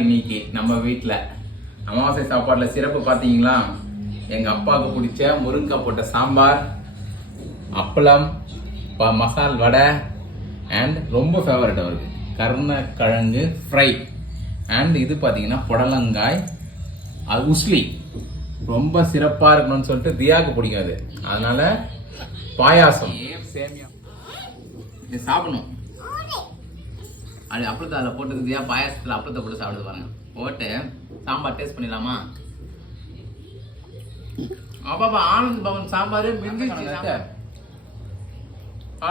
இன்னைக்கு நம்ம வீட்டில் அமாவாசை சாப்பாடுல சிறப்பு பார்த்தீங்களா? எங்க அப்பாவுக்கு பிடிச்ச முருங்கைக்காய் போட்ட சாம்பார், அப்பளம், மசால் வடை அண்ட் ரொம்ப ஃபேவரட் அவருக்கு கருணக்கிழங்கு ஃப்ரை அண்ட் இது பார்த்தீங்கன்னா புடலங்காய் உஸ்லி ரொம்ப சிறப்பாக இருக்கணும்னு சொல்லிட்டு தியாவுக்கு பிடிக்காது, அதனால பாயாசம் சேமியா இது சாப்பிடணும். அது அப்பளத்தை அதில் போட்டு தியா பாயாசத்தில் அப்பளத்தை போட்டு சாப்பிடுது பாருங்க. போட்டு சாம்பார் டேஸ்ட் பண்ணிடலாமா? அப்பாப்பா ஆனந்த் பவன் சாம்பார்